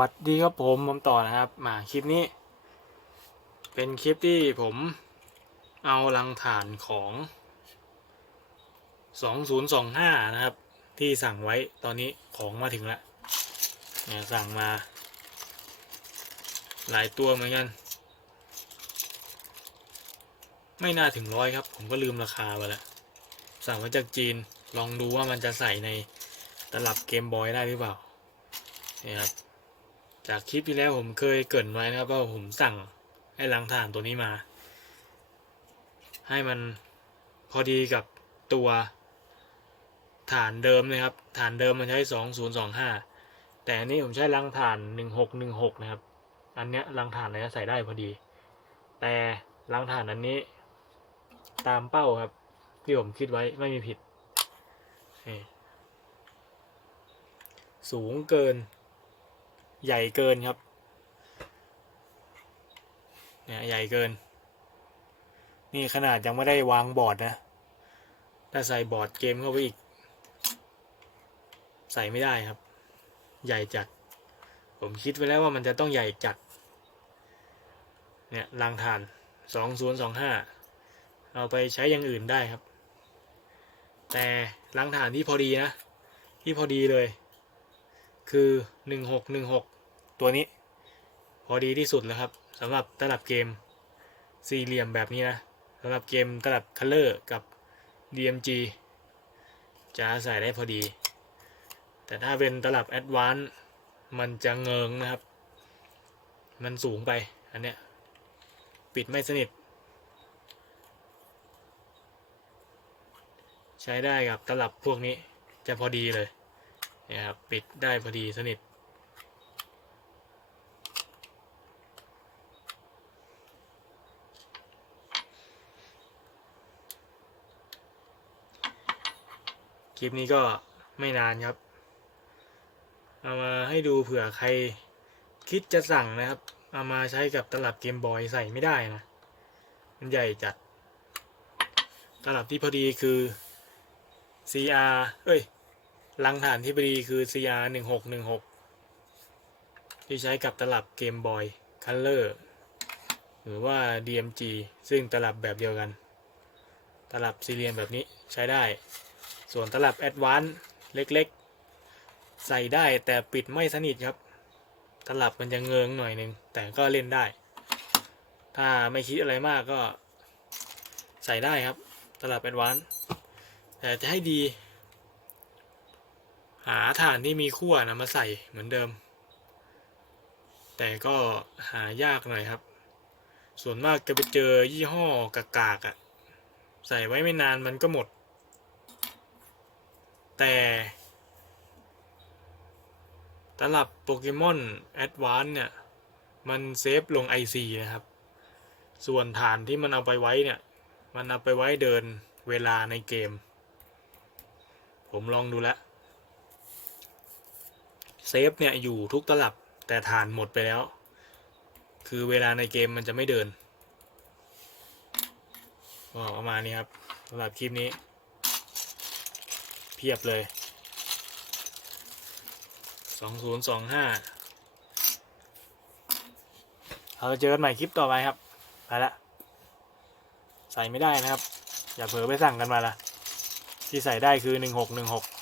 วัสดีครับผมผมต่อนะครับ มาคลิปนี้ เป็นคลิปที่ผมเอาลังฐานของ2025นะครับ ที่สั่งไว้ตอนนี้ของมาถึงแล้วเนี่ยสั่งมา หลายตัวเหมือนกัน ไม่น่าถึงร้อยครับ ผมก็ลืมราคาไปแล้วสั่งมาจากจีนลองดูว่ามันจะใส่ในตลับเกมบอยได้หรือเปล่าเนี่ยครับ จากคลิปที่แล้วผมเคยเกรินไว้นะครับว่าผมสั่งไอ้ลังถ่านตัวนี้มา ให้มันพอดีกับตัวฐานเดิมนะครับ ฐานเดิมมันใช้สองศูนย์สองห้าแต่อันนี้ผมใช้ลังถ่านหนึ่งหกหนึ่งหกนะครับ อันเนี้ยลังถ่านอะไรใส่ได้พอดี แต่ลังถ่านอันนี้ตามเป้าครับ ที่ผมคิดไว้ไม่มีผิด สูงเกิน ใหญ่เกินครับ เนี่ยใหญ่เกิน นี่ขนาดยังไม่ได้วางบอร์ดนะ ถ้าใส่บอร์ดเกมเข้าไปอีก ใส่ไม่ได้ครับ ใหญ่จัด ผมคิดไว้แล้วว่ามันจะต้องใหญ่จัด เนี่ยรางฐานสองศูนย์สองห้าเอาไปใช้อย่างอื่นได้ครับ แต่รางฐานที่พอดีนะ ที่พอดีเลย คือหนึ่งหกหนึ่งหกตัวนี้ พอดีที่สุดแล้วครับสำหรับตลับเกมสี่เหลี่ยมแบบนี้นะสำหรับเกมตลับคัลเลอร์กับ DMG จะใส่ได้พอดี แต่ถ้าเป็นตลับแอดวานซ์มันจะเงิงนะครับ มันสูงไป อันเนี้ย ปิดไม่สนิท ใช้ได้กับตลับพวกนี้จะพอดีเลย นะครับปิดได้พอดีสนิทคลิปนี้ก็ไม่นานครับ เอามาให้ดูเผื่อใครคิดจะสั่งนะครับ เอามาใช้กับตลับเกมบอยใส่ไม่ได้นะ มันใหญ่จัด ตลับที่พอดีคือ CR เอ้ย ลังฐานที่พอดีคือ CR หนึ่งหกหนึ่งหกที่ใช้กับตลับเกมบอยคัลเลอร์หรือว่า DMG ซึ่งตลับแบบเดียวกัน ตลับสี่เหลี่ยมแบบนี้ใช้ได้ ส่วนตลับแอดวานซ์เล็กๆ ใส่ได้แต่ปิดไม่สนิทครับ ตลับมันจะเงิงหน่อยหนึ่งแต่ก็เล่นได้ ถ้าไม่คิดอะไรมากก็ใส่ได้ครับ ตลับแอดวานซ์แต่จะให้ดี หาฐานที่มีขั้วนะมาใส่เหมือนเดิม แต่ก็หายากหน่อยครับ ส่วนมากจะไปเจอยี่ห้อกากๆอะ่ะใส่ไว้ไม่นานมันก็หมด แต่ตลับโปเกมอนแอดวานเนี่ย มันเซฟลง IC นะครับ ส่วนฐานที่มันเอาไปไว้เนี่ย มันเอาไปไว้เดินเวลาในเกม ผมลองดูแล้ว เซฟเนี่ยอยู่ทุกตลับแต่ฐานหมดไปแล้ว คือเวลาในเกมมันจะไม่เดินก็ประมาณนี้ครับสำหรับคลิปนี้ เพียบเลย 2025 เราจะเจอกันใหม่คลิปต่อไปครับ ไปละ ใส่ไม่ได้นะครับ อย่าเผลอไปสั่งกันมาละที่ใส่ได้คือ 1616